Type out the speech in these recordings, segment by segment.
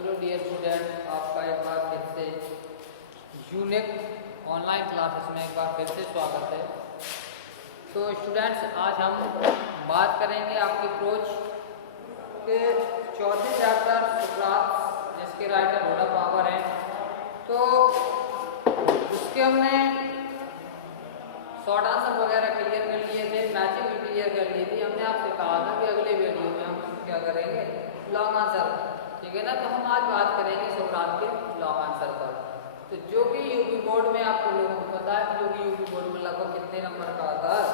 Hello dear student, आपका एक बार फिर से यूनिक ऑनलाइन क्लासेस में एक बार फिर से स्वागत है। तो स्टूडेंट्स, आज हम बात करेंगे आपके प्रोच के चौथे चैप्टर सुकरात, जिसके राइटर घोड़ा पावर हैं। तो उसके हमने शॉर्ट आंसर वगैरह क्लियर कर लिए थे, मैचिंग भी क्लियर कर ली थी। हमने आपसे कहा था कि अगले वीडियो में हम क्या करेंगे, लॉन्ग आंसर, ठीक है ना। तो हम आज बात करेंगे सुकरात के लॉन्ग आंसर पर। तो जो कि यूपी बोर्ड में आपको लोगों को पता है, जो कि यूपी बोर्ड में लगभग कितने नंबर का आता है,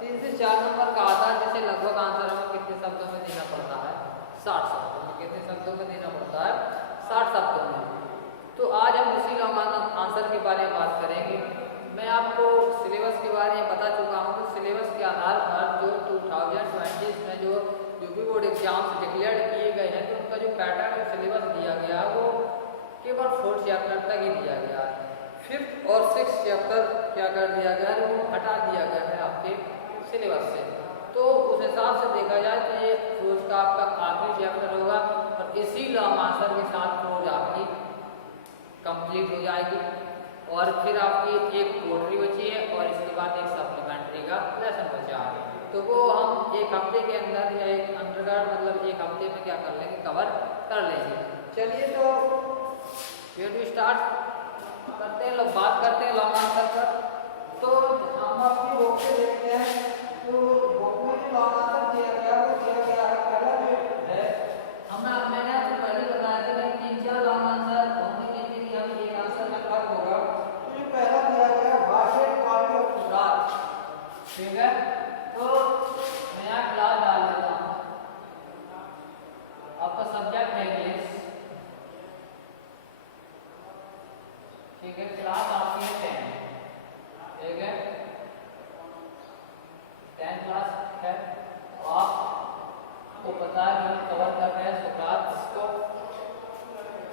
3 से 4 नंबर का आता है, जिसे लगभग आंसर हमें कितने शब्दों में देना पड़ता है, 60 शब्दों में। कितने शब्दों में देना पड़ता है, 60 शब्दों में। तो आज हम उसी लॉन्ग आंसर के बारे में बात करेंगे। मैं आपको सिलेबस के बारे में बता चुका हूँ। तो सिलेबस के आधार पर जो 2020 में जो यूपी बोर्ड एग्जाम्स डिक्लेयर किए गए हैं, तो उनका जो पैटर्न सिलेबस दिया गया है वो केवल 4th चैप्टर तक ही दिया गया है। 5th और 6th चैप्टर क्या कर दिया गया है, वो हटा दिया गया है आपके सिलेबस से। तो उस हिसाब से देखा जाए तो ये रोज का आपका आखिरी चैप्टर होगा और इसी लॉन्ग आंसर के साथ रोज आपकी कंप्लीट हो जाएगी। और फिर आपकी एक पोट्री बची है और इसके बाद एक सप्लीमेंट्री का लेसन बचा है। तो वो हम एक हफ्ते के अंदर या एक अंडरग्राड मतलब एक हफ्ते में क्या कर लेंगे, कवर कर लेंगे। चलिए तो वीडियो स्टार्ट करते हैं, लोग बात करते हैं लॉन्ग आंसर पर। तो हम अपनी बुक से देखते हैं, तो बुक में जो लॉन्ग आंसर दिया गया वो दिया गया है, पहला है मैंने आपको पहले बताया था कि 3-4 लॉन्ग आंसर होंगे, जैसे कि हम एक आंसर में कट होगा। तो ये पहला दिया गया वाशेड क्वालिटी ऑफ सुकरात, ठीक है। तो मैं यहाँ क्लास डाल देता हूँ। आपका सब्जेक्ट है इंग्लिश, ठीक है। क्लास आपकी है 10, ठीक है, 10 क्लास है। आपको पता है कि हम कवर कर रहे हैं सुकरात को।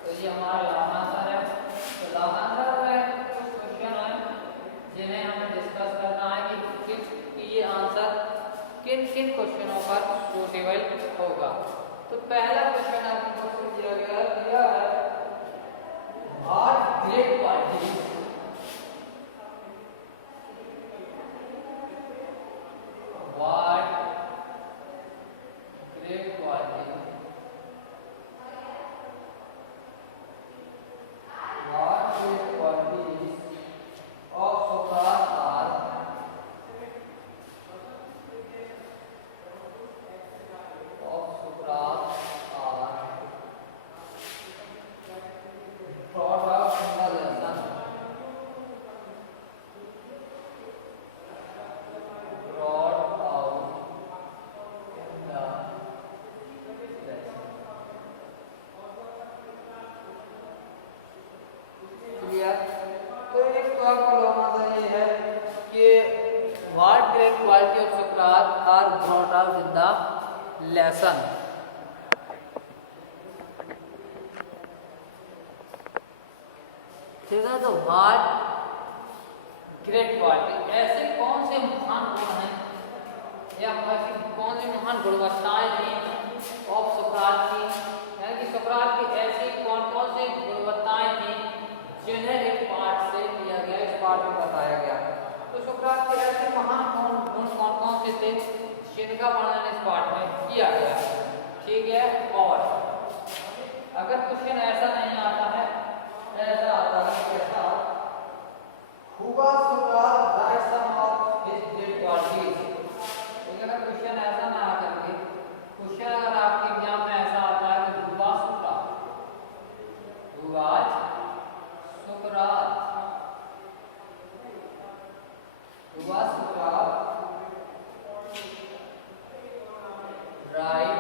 तो ये हमारा लॉन्ग आंसर है। तो लॉन्ग आंसर में कुछ क्वेश्चन है जिन्हें हमें डिस्कस करना है कि ये आंसर किन किन क्वेश्चनों पर सूटेबल होगा। तो पहला क्वेश्चन आपको दिया गया है what great quality, what great quality, what great qualities of Socrates are brought out in the lesson, brought out in the lesson। Clear. तो एक तो आपका लॉन्ग आंसर ये है कि व्हाट ग्रेट क्वालिटी ऑफ सुकरात are brought out in the lesson. ठीक है। तो व्हाट ग्रेट क्वालिटी, ऐसे कौन से महान गुण हैं या ऐसी कौन सी महान गुणवत्ताएं थी ऑफ सुकरात की, यानी कि सुकरात की ऐसी कौन कौन सी गुणवत्ताएं थी जिन्हें इस पाठ से लिया गया, इस पाठ में बताया गया। तो सुकरात के ऐसे महान गुण कौन कौन से थे जिनका वर्णन इस पाठ में किया गया, ठीक है। और अगर क्वेश्चन ऐसा नहीं आता है, ऐसा आता है कैसा, हुआ सुकरात right some of his great qualities. लेकिन अगर क्वेश्चन ऐसा ना आकर के, क्वेश्चन अगर आपके एग्जाम में ऐसा आता है कि हुआ सुकरात, हुआ सुकरात, हुआ सुकरात right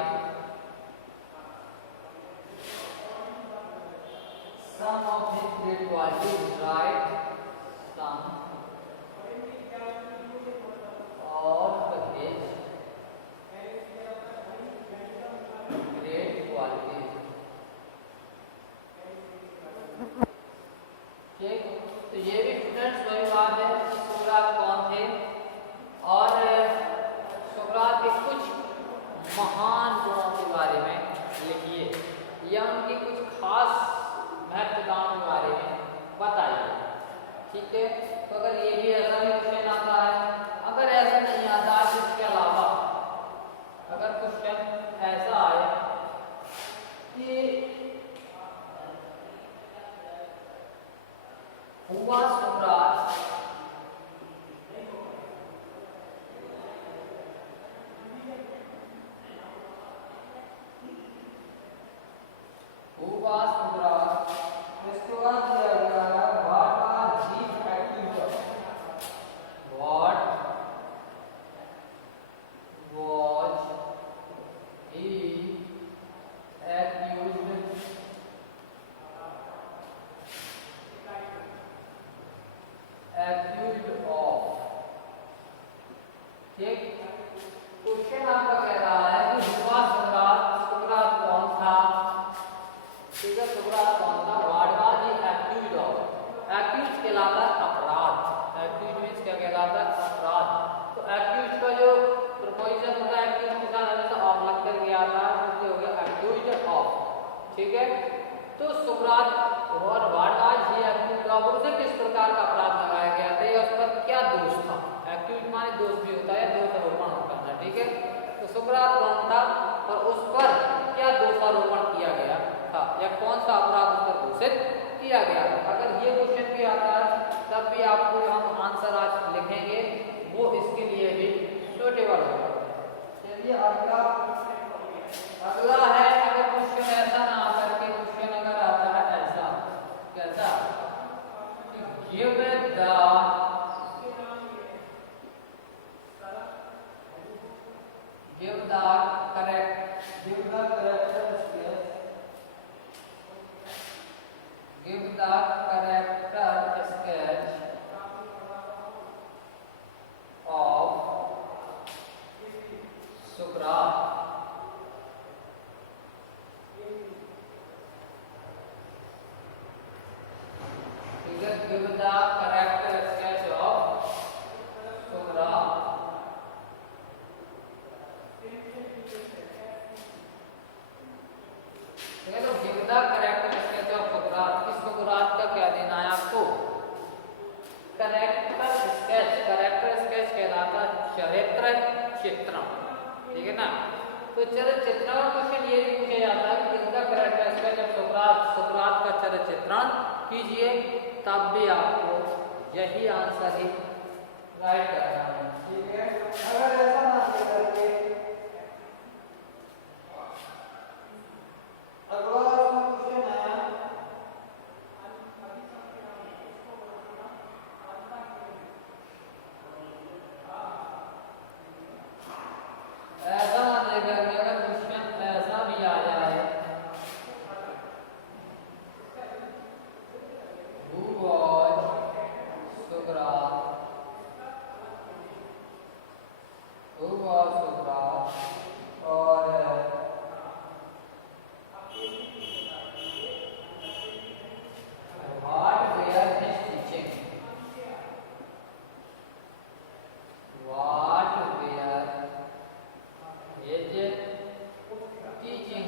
some of his great qualities, right some of his great qualities, ठीक। तो ये भी स्टूडेंट्स वही बात है कि सुकरात कौन थे और सुकरात के कुछ महान गुणों के बारे में लिखिए या उनकी कुछ खास हुआ सुकरात इसके बाद दिया गया है what are these activities what was he accused of। ठीक, क्वेश्चन आपका कह रहा है कि हुआ सुकरात, सुकरात कौन था? ठीक है, सुकरात कौन था? What was he accused of. Accused कहलाता है अपराध। एक्यूज्ड मींस क्या कहलाता है? अपराध। तो एक्यूज्ड का जो प्रीपोजिशन होता है एक्यूज्ड के साथ हमेशा ऑफ लग कर के आता है, इसलिए हो गया एक्यूज्ड ऑफ। ठीक है, तो सुकरात और what was he accused of, उसे किस प्रकार का अपराध लगाया गया था या उस पर क्या दोष था? एक्यूज्ड माने दोष भी होता है, दोषारोपण करना। ठीक है, तो सुकरात कौन था और उस पर क्या दोषारोपण किया गया था या कौन सा अपराध उस पर घोषित किया गया था? अगर ये क्वेश्चन भी आता है तब भी आपको हम आंसर आज लिखेंगे, वो इसके लिए भी सुटेबल होगा। चलिए अगला है, अगर क्वेश्चन ऐसा ना आकर के क्वेश्चन अगर आता है ऐसा, कैसा? Give the character sketch of Sukrat। ठीक है, give the character sketch of Sukrat। ठीक है, तो give the character sketch of Sukrat, इस सुकरात का क्या देना है आपको? कैरेक्टर स्केच, कैरेक्टर स्केच कहलाता चरित्र चित्रण। ठीक है ना, तो चरित्र चित्रण का क्वेश्चन ये भी पूछा जाता है कि इसका कैरेक्टर स्केच ऑफ सुकरात, सुकरात का चरित्र चित्रण कीजिए, तब भी आपको यही आंसर ही राइट करना है। ठीक है, अगर ऐसा ना करके अगला क्वेश्चन है, ऐसा मान लेगा कि अगर क्वेश्चन ऐसा भी आ जाए, who was Sukrat, और what were his teaching, what were his teaching।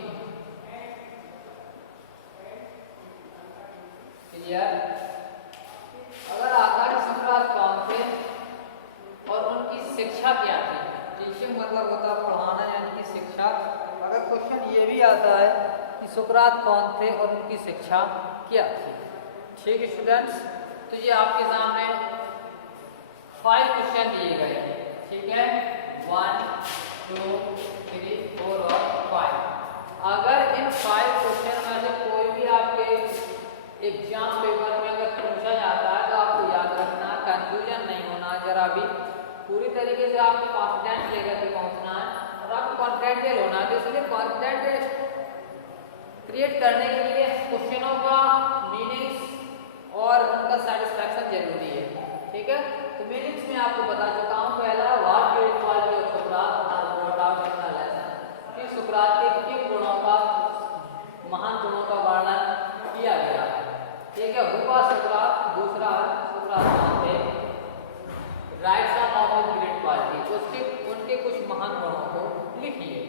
Clear? अगर आचार्य सुकरात कौन थे और उनकी शिक्षा क्या थी? टीचिंग मतलब होता है पढ़ाना यानी कि शिक्षा। अगर क्वेश्चन ये भी आता है कि सुकरात कौन थे और उनकी शिक्षा क्या थी। ठीक है स्टूडेंट्स, तो ये आपके सामने 5 क्वेश्चन दिए गए हैं। ठीक है, 1 2 3 4 और 5। अगर इन 5 क्वेश्चन में से कोई भी आपके एग्जाम पेपर में अगर पूछा जाता है तो आपको याद रखना, कंफ्यूजन नहीं होना, जरा भी पूरी तरीके से आपको कॉन्फिडेंस लेकर के पहुंचना है और आपको कॉन्फिडेंशियल होना है। तो इसलिए कॉन्फिडेंस क्रिएट करने के लिए क्वेश्चनों का मीनिंग्स और उनका सेटिस्फैक्शन जरूरी है। ठीक है, तो मीनिंग्स में आपको बता चुका हूँ। पहला, व्हाट ग्रेट क्वालिटी ऑफ सुकरात are brought out in the lesson, कि सुकरात के किन गुणों का, महान गुणों का वर्णन किया गया है। ठीक है, हुआ सुकरात, दूसरा सुकरात कौन थे, right some of his great quality, उसके उनके कुछ महान गुणों को लिखिए।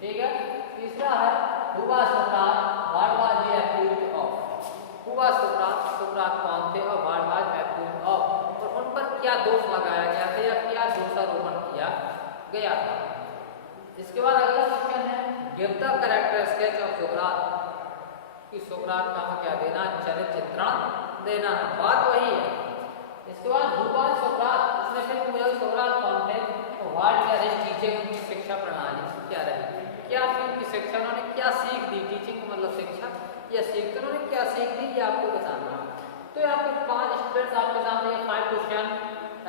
ठीक है, तीसरा है हुआ सुकरात, what was he accused of, हुआ सुकरात, सुकरात कौन थे और व्हाट वाज एक्यूज्ड ऑफ, और उन पर क्या दोष लगाया गया था या क्या दोषारोपण किया गया था। इसके बाद अगला क्वेश्चन है give the character sketch of सुकरात, कि सुकरात का क्या देना, चरित्र चित्रण देना है, बात वही है। इसके बाद भूपाल सोक्रात, इसने फिर पूछा सोक्रात कौन थे, तो व्हाट वर हिज टीचिंग, उनकी शिक्षा प्रणाली क्या रही, क्या थी उनकी शिक्षा, उन्होंने क्या सीख दी, टीचिंग मतलब शिक्षा या सीख, तो उन्होंने क्या सीख दी ये आपको बताना। तो यहाँ पे 5 स्टूडेंट्स आपके सामने 5 क्वेश्चन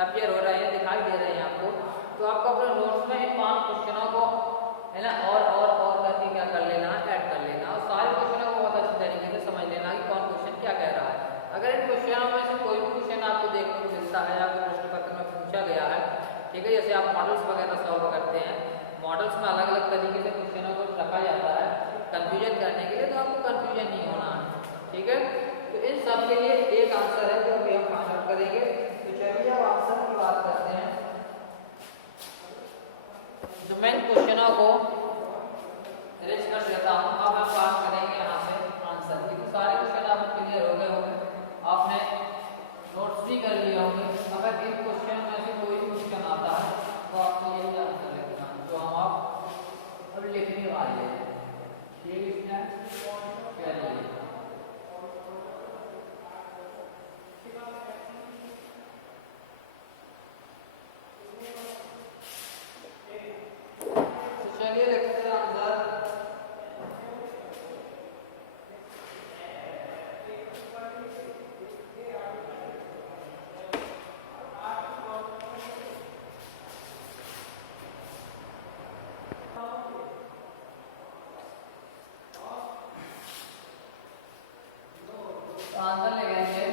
अपीयर हो रहे हैं, दिखाई दे रहे हैं आपको। तो आपको अपने नोट्स में इन 5 क्वेश्चनों को है ना और करके क्या कर लेना, ऐड कर लेना, और सारे क्वेश्चनों को बहुत अच्छी तरीके से समझ लेना कि कौन क्वेश्चन क्या कह रहा है। अगर इन क्वेश्चनों में से कोई भी क्वेश्चन आपको देखने को मिलता है या कोई प्रश्न पत्र में पूछा गया है, ठीक है, जैसे आप मॉडल्स वगैरह सॉल्व करते हैं, मॉडल्स में अलग अलग तरीके से क्वेश्चनों को रखा जाता है कंफ्यूजन करने के लिए, तो आपको कंफ्यूजन नहीं होना है, ठीक है। तो इन सब के लिए एक आंसर है जो अभी हम फाइंड आउट करेंगे। तो चलिए अब आंसर की बात करते हैं। जो मैं इन क्वेश्चनों को अरेंज कर देता हूँ, अब हम बात करेंगे यहाँ से आंसर की। तो सारे क्वेश्चन आप क्लियर हो गए होंगे, आपने नोट्स भी कर लिए होंगे। अगर इन क्वेश्चन में से कोई क्वेश्चन आता है तो आपको यही आंसर लिखना है जो हम आप अब लिखने वाले हैं, ये लिखना है। चलिए लिखते हैं आंसर। आंसर लिखेंगे,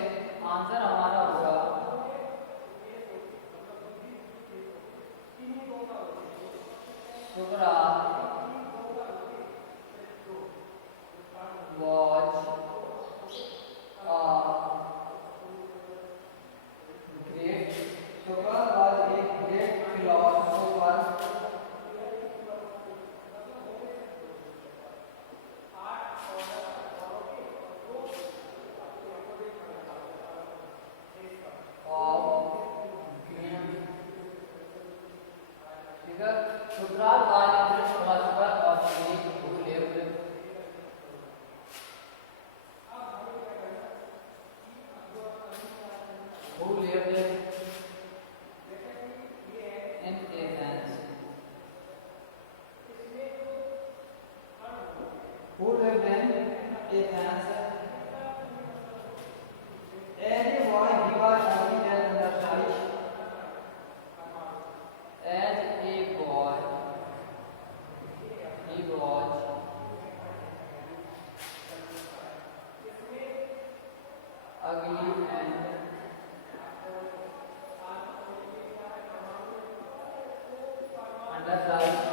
आंसर हमारा होगा सुकरात was a great Socrates was a great philosopher who lived in Athens. As a boy, he was only 10 undersized. As a boy, he was ugly and undersized.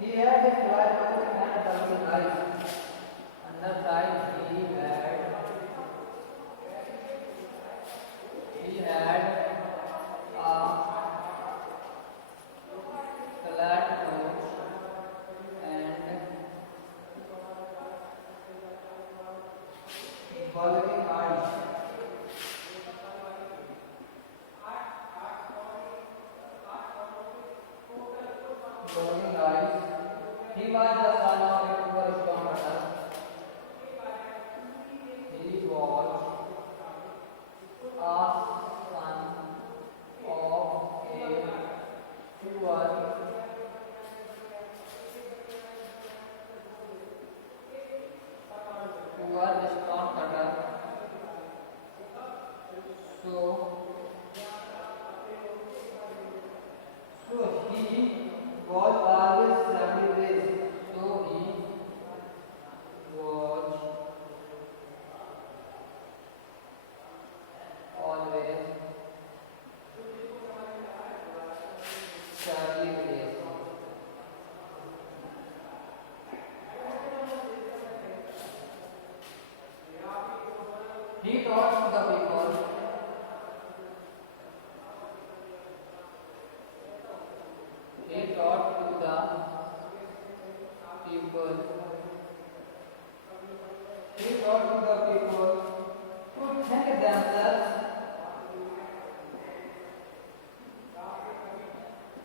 He had a flat nose and double eyes. Underside, he had a flat nose and bulging eyes. Bulging eyes. He was the son of a poor stonecutter. He was a son of a poor stonecutter. So he was always semi-raised. So he was always semi-raised. He taught the people. He taught to the people. He taught to the people to think themselves,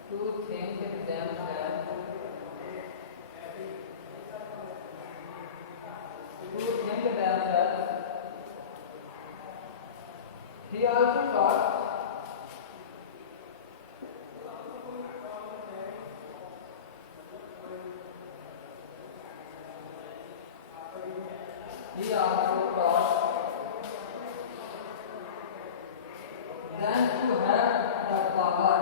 to think themselves, to think think themselves. He also taught them to have the power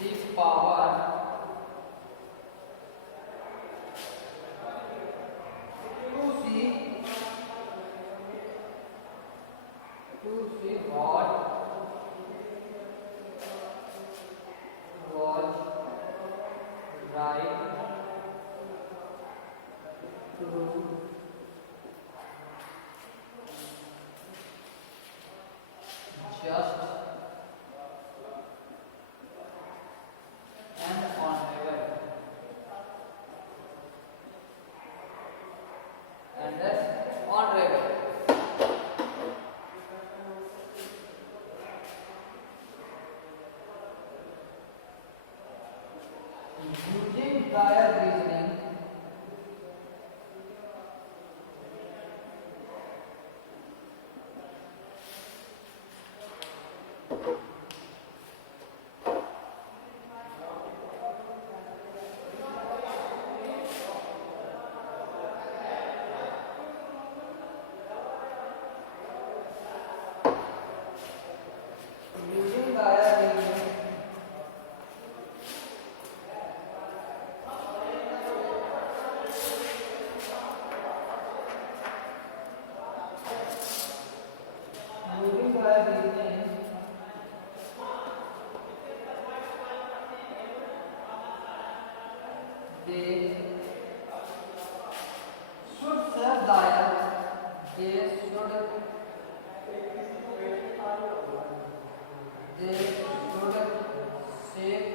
the power to see what was right, true, just, and honorable. And that's honorable. Using prior reasoning, using prior reasoning, using prior reasoning, they should self-dial, they should shape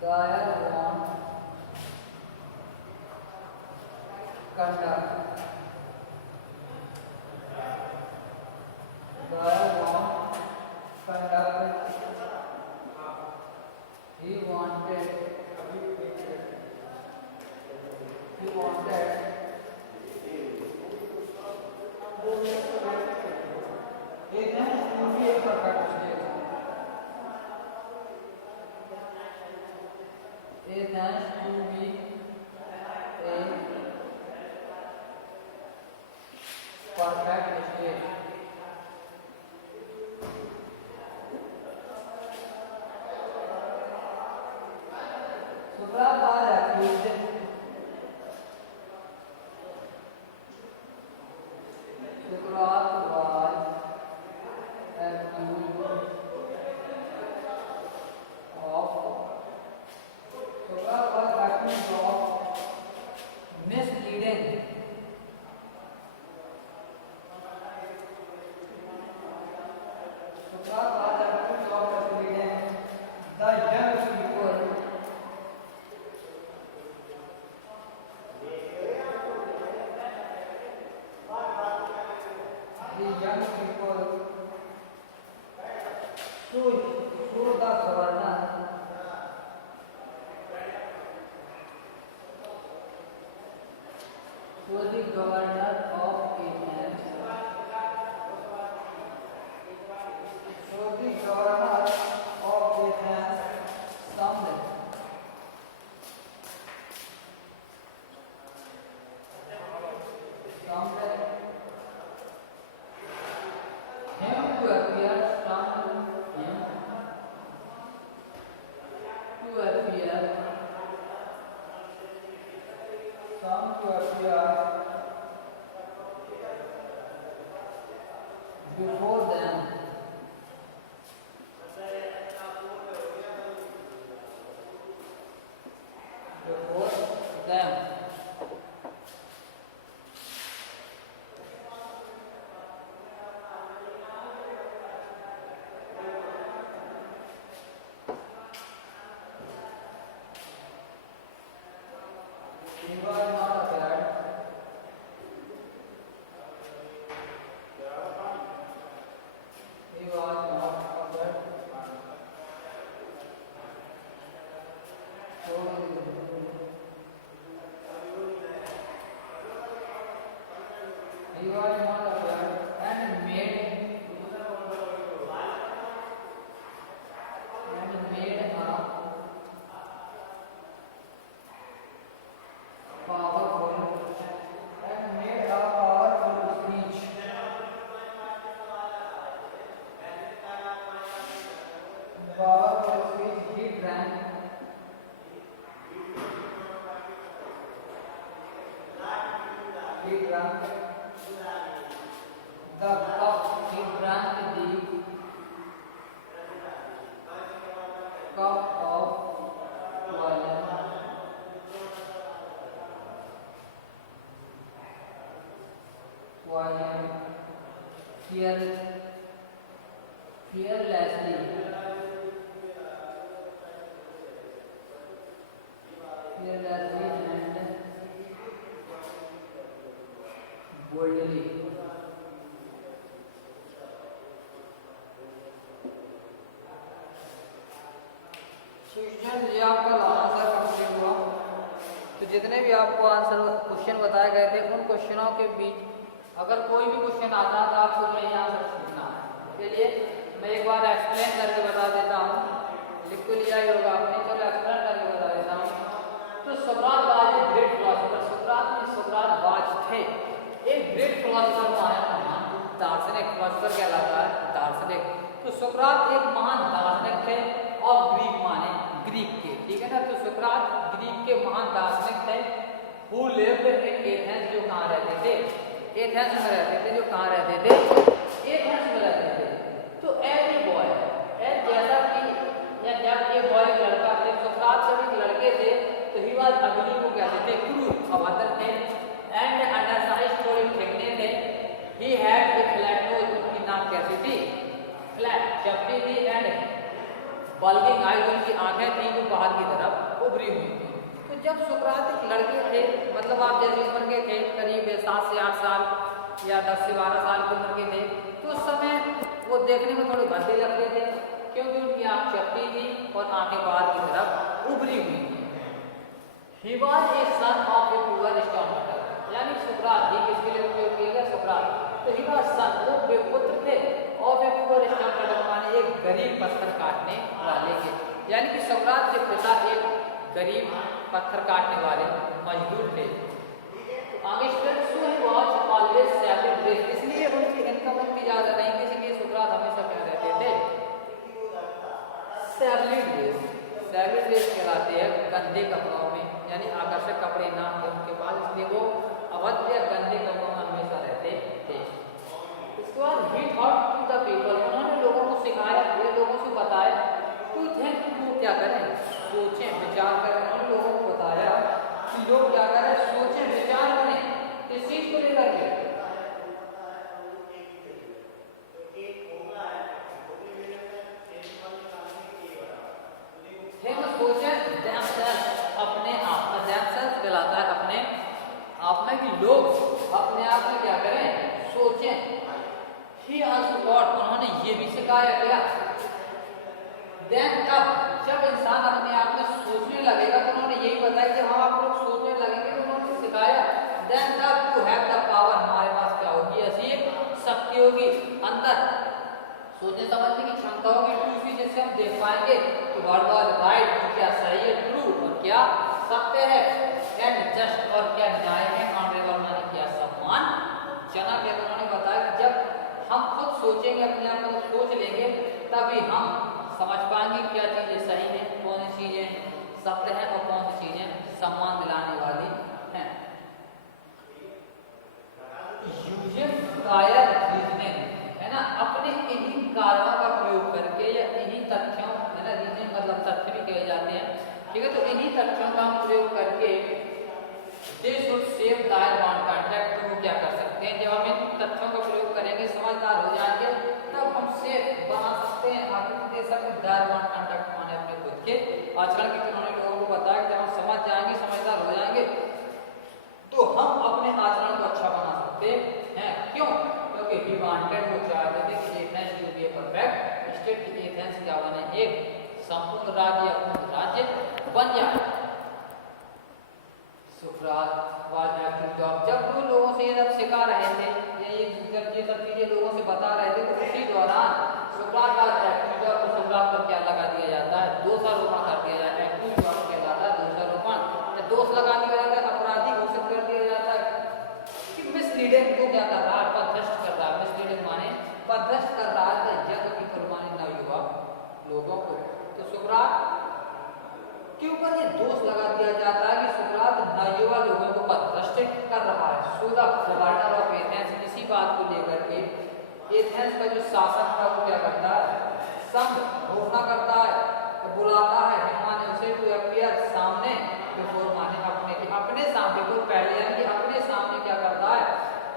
their own conduct, their own conduct. He wanted it has to be a perfect state. It has to be a perfect state. Sukrat was accused. Sukrat was accused of misleading the young people to the governor of Athens. So the governor of Athens someday him to appear, some to appear before them. Before them. He was not appeared लिखेगा the cup, he drank the cup of volume fearlessly and boldly. ये आपका answer complete हुआ। तो जितने भी आपको answer question बताए गए थे उन क्वेश्चनों के बीच अगर कोई भी क्वेश्चन आता है तो आपको नहीं आंसर सीखना है। चलिए मैं एक बार एक्सप्लेन करके बता देता हूँ, लिख तो लिया ही होगा आपने, चलो एक्सप्लेन करके बता देता हूँ। तो Socrates was a great philosopher, Socrates was थे एक ग्रेट फिलोसोफर, महान दार्शनिक, फिलोसोफर कहलाता है दार्शनिक। तो सोक्रात एक महान दार्शनिक थे और ग्रीक माने ग्रीक के, ठीक है ना। तो सोक्रात ग्रीक के महान दार्शनिक थे। हु लिव्ड इन एथेंस, जो कहाँ रहते थे, एथेंस में रहते थे। जो कहाँ रहते थे, एथेंस में रहते थे। तो एज ए बॉय, एज जैसा कि या जब ये बॉय लड़का थे, सोक्रात जब एक लड़के थे तो ही वाज अग्नि को कहते थे, क्रूर अभद्र थे, एंड अंडरसाइज्ड थोड़े फेंकने थे। He had a flat knows, उनकी नाक कैसी थी, फ्लैट चपटी थी, एंड बल्गिंग आईज, उनकी आंखें थी जो बाहर की तरफ उभरी हुई थी। तो जब सोक्रात एक लड़के थे, मतलब आप जैसे उम्र के थे, करीब 7 से 8 साल या 10 से 12 साल की उम्र के थे, तो उस समय वो देखने में थोड़े भद्दे लगते थे क्योंकि उनकी आंख चपटी थी और आंखें बाहर की तरफ उभरी हुई थी। He was a son of a poor stone cutter, यानी सोक्रात ही किसके लिए उपयोग किया गया, सोक्रात। तो ही वाज सन, वो बेपुत्र थे, of a poor stone cutter माने एक गरीब पत्थर काटने वाले के, यानी कि सोक्रात के पिता एक गरीब पत्थर काटने वाले मजदूर थे। आगे student, so he was always celebrate, इसलिए उनकी इनकम उतनी ज्यादा नहीं थी, इसलिए सोक्रात हमेशा क्या रहते थे, सैवलिड ड्रेस, सैवलिड ड्रेस कहलाते हैं गंदे कपड़ों में, यानी आकर्षक कपड़े ना थे उनके पास, इसलिए वो अभद्र या गंदे कपड़ों में हमेशा रहते थे। इसके बाद ही थॉट टू द पीपल, उन्होंने लोगों को सिखाया, ये लोगों से बताया टू थिंक, वो क्या करें, सोचें विचार करें। उन्होंने लोगों को बताया कि लोग क्या करें, सोचें विचार करें, किस चीज को लेकर के, अपने आप में, themselves कहलाता है अपने आप में, कि लोग अपने आप में क्या करें, सोचें। ही also taught, उन्होंने ये भी सिखाया क्या, then तब जब इंसान अपने आप में सोचने लगेगा, तो उन्होंने यही बताया कि हम आप लोग सोचने लगेंगे, तो उन्होंने सिखाया then तब to have the power, हमारे पास क्या होगी, ऐसी शक्ति होगी अंदर, सोचने समझने की क्षमता होगी, टू, जिससे हम देख पाएंगे कि व्हाट वाज राइट, क्या सही है, ट्रू और क्या सत्य है, एंड जस्ट और क्या न्याय है, ऑनरेबल माने क्या सम्मानजनक है। उन्होंने बताया कि जब हम खुद सोचेंगे, अपने आप में सोच लेंगे, तभी हम समझ पाएंगे क्या चीजें सही है, कौन सी चीजें सत्य है और कौन सी चीजें सम्मान दिलाने वाली हैं। यूजिंग प्रायर रीजनिंग, है ना, अपने इन्हीं कारणों का प्रयोग करके या इन्हीं तथ्यों, है ना, रीजनिंग मतलब तथ्य भी कहे जाते हैं, ठीक है। तो इन्हीं तथ्यों का हम प्रयोग करके दे शुड सेव दायर बॉन्ड कॉन्टैक्ट, तो वो क्या कर सकते हैं, जब हम इन तथ्यों का प्रयोग करेंगे, समझदार हो जाएंगे, तब हम सेफ बना सकते हैं, आकृति दे सकते हैं, दायर बॉन्ड कॉन्टैक्ट माने अपने खुद के आचरण के। उन्होंने लोगों को बताया कि जब हम समझ जाएंगे, समझदार हो जाएंगे, तो हम अपने आचरण को अच्छा बना सकते हैं। क्यों, क्योंकि ही वांटेड, वो चाहते थे कि Athens to be a perfect state, की एथेंस क्या बने, एक संपूर्ण राज्य, अपूर्ण राज्य बन जाए। सोक्रात वाज एक्टिव जॉब, जब वो लोगों से ये सब सिखा रहे थे, जब ये सब चीजें लोगों से बता रहे थे, तो उसी दौरान सोक्रात वाज एक्टिव जॉब, तो सोक्रात पर क्या लगा दिया जाता है, दोषारोपण कर दिया जाता है। एक्टिव जॉब कहलाता है दोषारोपण, दोष लगा दिया जाता है, अपराधी घोषित कर दिया जाता है कि मिसलीडिंग को क्या कर रहा है, पथभ्रष्ट कर रहा है। मिसलीडिंग माने पथभ्रष्ट कर रहा है जग की कुर्बानी नवयुवक लोगों को। तो सोक्रात के ऊपर ये दोष लगा दिया जाता है कि सोक्रात नवयुवक लोगों को पथभ्रष्ट कर रहा है। सो द लेकर के एथेंस का जो शासक था वो क्या करता है, संघ घोषणा करता है, बुलाता है माने उसे टू अपीयर सामने, बिफोर माने अपने सामने, तो पहले यानी कि अपने सामने क्या करता है,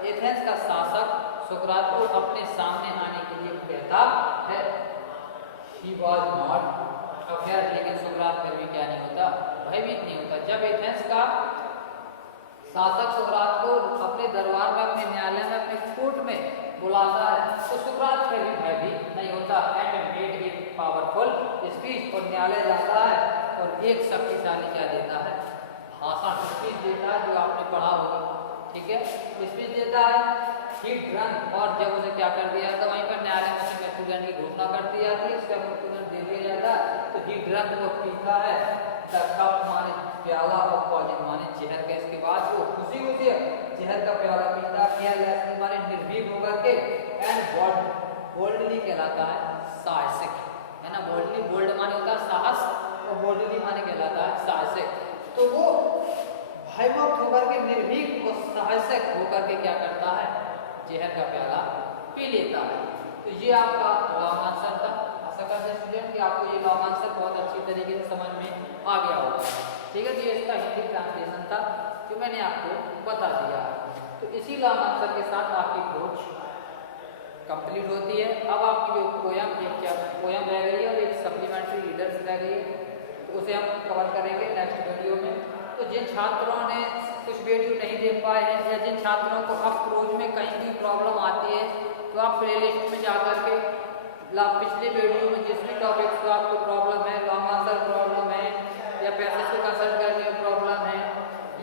एथेंस का शासक सुकरात को अपने सामने आने के लिए कहता है। He was not afraid, लेकिन सुकरात फिर भी क्या नहीं होता, भयभीत नहीं होता। जब एथेंस का शासक सुकरात को अपने दरबार में, अपने न्यायालय में, अपने कोर्ट में बुलाता है तो सुकरात फिर भी भयभीत नहीं होता। And made a powerful speech, और न्यायालय जाता है और एक शक्तिशाली क्या देता है, भाषण, स्पीच देता है, जो आपने पढ़ा होगा, ठीक है, स्पीच देता है। ही ड्रंक, और जब उसे क्या कर दिया तो वहीं पर न्यायालय में मृत्युदंड की घोषणा कर दी जाती है, उसका मृत्युदंड दे दिया जाता है। तो ही ड्रंक वो पीता है, द कप माने प्याला, और पॉइजन माने जहर का। इसके बाद वो खुशी होती है, जहर का प्याला पीता, केयरलेस माने निर्भीक होकर के, एंड बोल्डली कहलाता है साहसिक, है ना, बोल्डली, बोल्ड माने होता है साहस, और बोल्डली माने कहलाता है साहसिक। तो वो भयमुक्त होकर के, निर्भीक और साहसिक होकर के क्या करता है, जहर का प्याला पी लेता है। तो ये आपका लॉन्ग आंसर था। आशा करते हैं स्टूडेंट कि आपको ये लॉन्ग आंसर बहुत अच्छी तरीके से समझ में आ गया होगा, ठीक है। तो ये इसका हिंदी ट्रांसलेशन था जो मैंने आपको बता दिया। तो इसी लॉन्ग आंसर के साथ आपकी कोर्स कंप्लीट होती है। अब आपकी जो पोयम, एक क्या पोयम रह गई है और एक सप्लीमेंट्री रीडर्स रह गई है, तो उसे हम कवर करेंगे नेक्स्ट वीडियो में। तो जिन छात्रों ने कुछ वीडियो नहीं देख पाए हैं, या जिन छात्रों को अप्रोच में कहीं भी प्रॉब्लम आती है, तो आप प्लेलिस्ट में जाकर के पिछले वीडियो में जिस भी टॉपिक को आपको प्रॉब्लम है, लॉन्ग आंसर प्रॉब्लम है, या पैसेज को कंसल्ट करने में प्रॉब्लम है,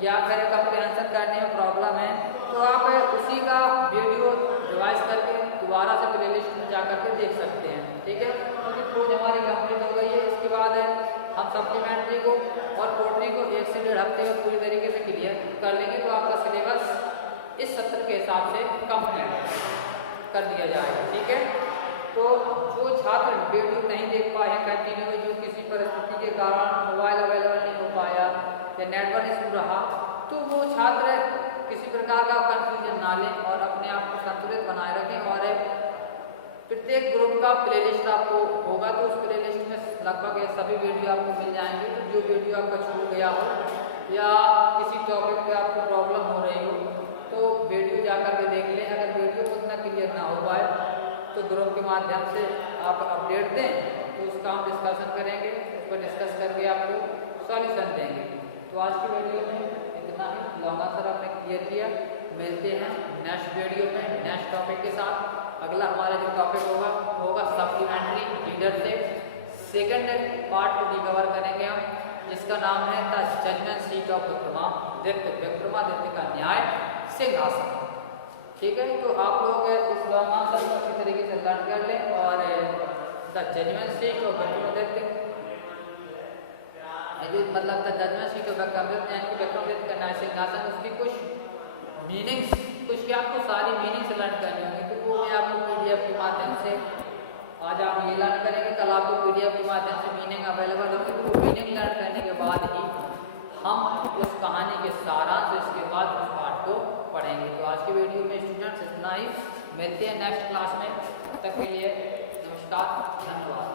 या फिर कम्प्रिहेंशन करने में प्रॉब्लम है, तो आप उसी का वीडियो रिवाइज करके दोबारा से प्लेलिस्ट में जाकर के देख सकते हैं, ठीक है। क्योंकि खोज हमारी कंप्लीट हो गई है। इसके बाद हम सप्लीमेंट्री को और पोर्टरी को 1 से 1.5 हफ्ते में पूरी तरीके से क्लियर कर लेंगे, तो आपका सिलेबस इस सत्र के हिसाब से कंप्लीट कर दिया जाएगा, ठीक है। तो जो छात्र वीडियो नहीं देख पाए हैं कंटिन्यू में, जो किसी परिस्थिति के कारण मोबाइल अवेलेबल नहीं हो पाया या नेटवर्क इशू रहा, तो वो छात्र किसी प्रकार का कंफ्यूजन ना लें और अपने आप को संतुलित बनाए रखें। और प्रत्येक ग्रुप का प्लेलिस्ट आपको होगा, तो उस प्लेलिस्ट में लगभग ये सभी वीडियो आपको मिल जाएंगे। तो जो वीडियो आपका छूट गया हो या किसी टॉपिक पे आपको प्रॉब्लम हो रही हो, तो वीडियो जाकर के देख लें। अगर वीडियो उतना क्लियर ना हो पाए तो ग्रुप के माध्यम से आप अपडेट दें, तो उसका हम डिस्कशन करेंगे, उस पर डिस्कस करके आपको सॉल्यूशन देंगे। तो आज की वीडियो में इतना ही, लॉन्ग आंसर आपने क्लियर किया। मिलते हैं नेक्स्ट वीडियो में नेक्स्ट टॉपिक के साथ। अगला हमारा जो टॉपिक होगा सप्लीमेंट्री रीडर से सेकंड पार्ट को रिकवर करेंगे हम, जिसका नाम है the judgement seat of Vikramaditya, Vikramaditya का न्याय सिंहासन, ठीक है। तो आप लोग इस लॉन्ग आंसर को अच्छी तरीके से लर्न कर लें, और the judgement seat of Vikramaditya, जो मतलब the judgement seat of Vikramaditya यानी कि विक्रमादित्य का न्याय सिंहासन, उसकी कुछ मीनिंग्स, कुछ क्या आपको सारी मीनिंग्स लर्न करनी होंगी। तो वो मैं आपको PDF के माध्यम से, आज आप ये लर्न करेंगे, कल आपको PDF के माध्यम से मीनिंग अवेलेबल होगी। तो वो मीनिंग लर्न करने के बाद ही हम उस कहानी के सारांश, इसके बाद उस पाठ को पढ़ेंगे। तो आज की वीडियो में स्टूडेंट्स इतना ही। मिलते हैं नेक्स्ट क्लास में, तब तक के लिए नमस्कार, धन्यवाद।